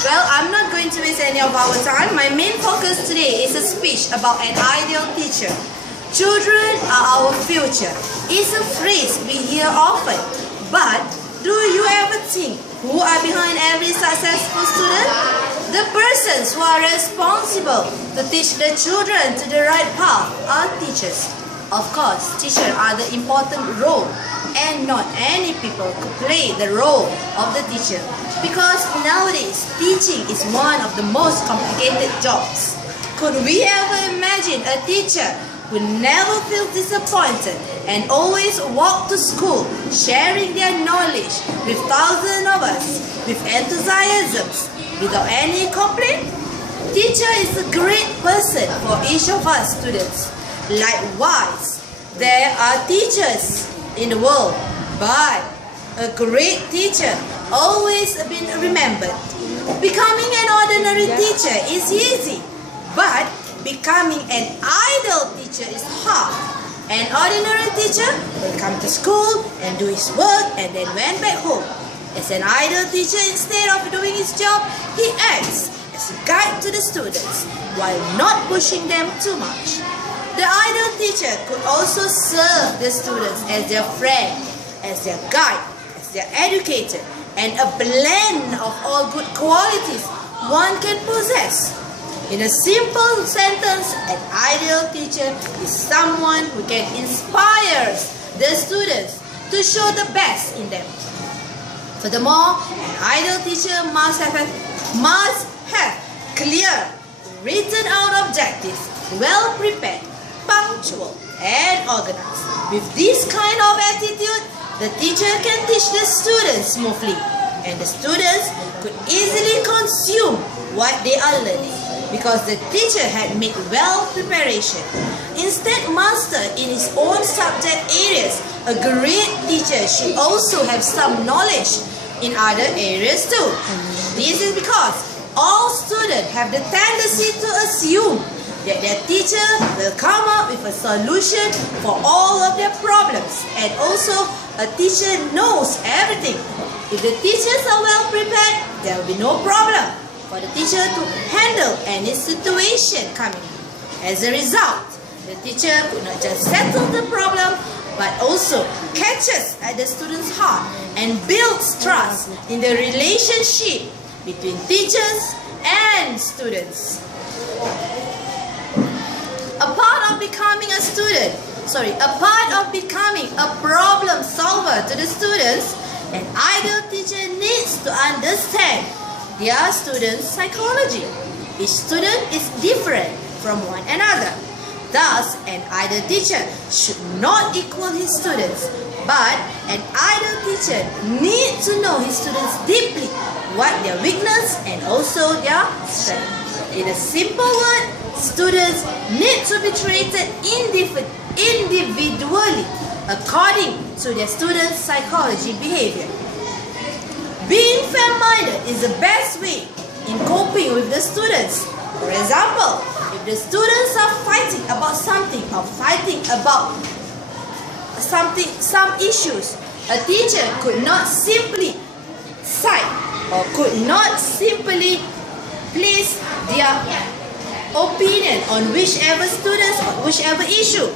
Well, I'm not going to waste any of our time. My main focus today is a speech about an ideal teacher. Children are our future. It's a phrase we hear often. But do you ever think who are behind every successful student? The persons who are responsible to teach the children to the right path are teachers. Of course, teachers are the important role, and not any people could play the role of the teacher, because nowadays teaching is one of the most complicated jobs. Could we ever imagine a teacher who never feels disappointed and always walk to school sharing their knowledge with thousands of us with enthusiasm without any complaint? Teacher is a great person for each of us students. Likewise, there are teachers in the world, but a great teacher always been remembered. Becoming an ordinary teacher is easy, but becoming an ideal teacher is hard. An ordinary teacher will come to school and do his work and then went back home. As an ideal teacher, instead of doing his job, he acts as a guide to the students while not pushing them too much. The ideal teacher could also serve the students as their friend, as their guide, as their educator, and a blend of all good qualities one can possess. In a simple sentence, an ideal teacher is someone who can inspire the students to show the best in them. Furthermore, an ideal teacher must have clear, written out objectives, well prepared, punctual, and organized. With this kind of attitude, the teacher can teach the students smoothly, and the students could easily consume what they are learning, because the teacher had made well preparation. Instead, master in his own subject areas, a great teacher should also have some knowledge in other areas too. This is because all students have the tendency to assume that their teacher will come up with a solution for all of their problems, and also a teacher knows everything. If the teachers are well prepared, there will be no problem for the teacher to handle any situation coming. As a result, the teacher could not just settle the problem, but also catches at the student's heart and builds trust in the relationship between teachers and students. A part of becoming a problem solver to the students, an ideal teacher needs to understand their students' psychology. Each student is different from one another. Thus, an ideal teacher should not equal his students, but an ideal teacher needs to know his students deeply, what their weakness and also their strength. In a simple word, students need to be treated individually according to their students' psychology behavior. Being fair-minded is the best way in coping with the students. For example, if the students are fighting about something or fighting about some issues, a teacher could not simply side or could not simply place their opinion on whichever students or whichever issue,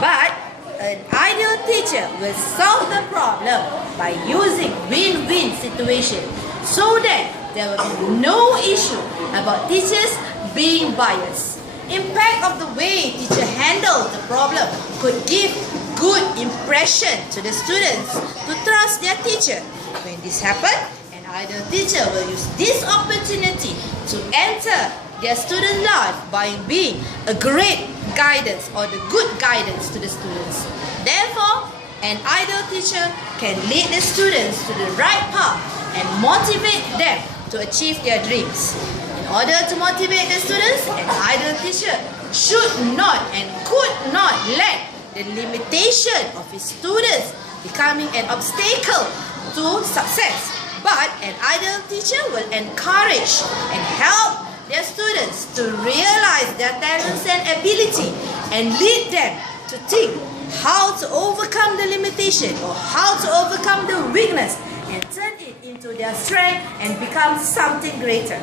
but an ideal teacher will solve the problem by using win-win situation, so that there will be no issue about teachers being biased. Impact of the way teacher handles the problem could give good impression to the students to trust their teacher. When this happens, an ideal teacher will use this opportunity to enter their student life by being a great guidance or the good guidance to the students. Therefore, an ideal teacher can lead the students to the right path and motivate them to achieve their dreams. In order to motivate the students, an ideal teacher should not and could not let the limitation of his students becoming an obstacle to success. But an ideal teacher will encourage and help their students to realize their talents and ability and lead them to think how to overcome the limitation or how to overcome the weakness and turn it into their strength and become something greater.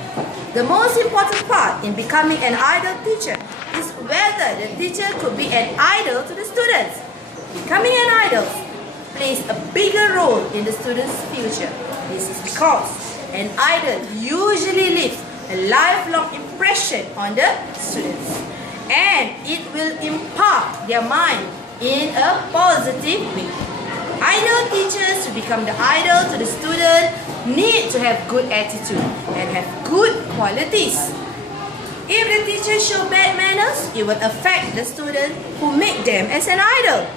The most important part in becoming an idol teacher is whether the teacher could be an idol to the students. Becoming an idol plays a bigger role in the student's future. This is because an idol usually leaves a lifelong impression on the students, and it will impact their mind in a positive way. Idol teachers, to become the idol to the student, need to have good attitude and have good qualities. If the teacher show bad manners, it will affect the student who make them as an idol.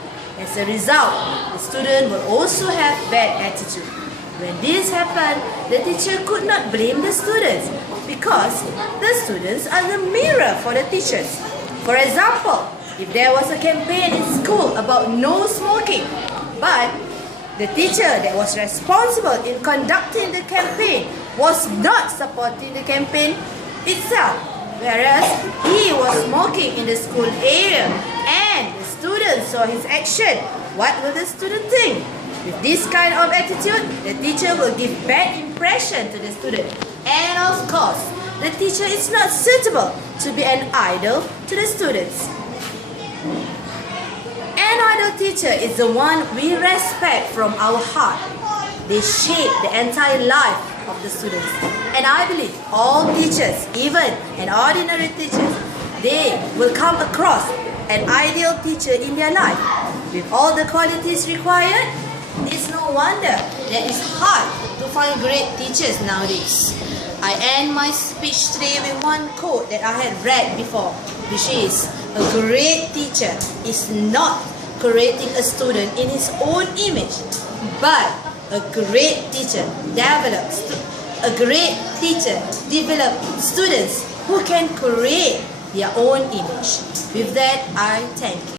As a result, the student will also have bad attitude. When this happened, the teacher could not blame the students because the students are the mirror for the teachers. For example, if there was a campaign in school about no smoking, but the teacher that was responsible in conducting the campaign was not supporting the campaign itself, whereas he was smoking in the school area and the students saw his action, what will the student think? With this kind of attitude, the teacher will give bad impression to the student. And of course, the teacher is not suitable to be an idol to the students. An idol teacher is the one we respect from our heart. They shape the entire life of the students. And I believe all teachers, even an ordinary teacher, they will come across an ideal teacher in their life. With all the qualities required, it's no wonder that it's hard to find great teachers nowadays. I end my speech today with one quote that I had read before, which is, a great teacher is not creating a student in his own image, but a great teacher develops students who can create their own image. With that, I thank you.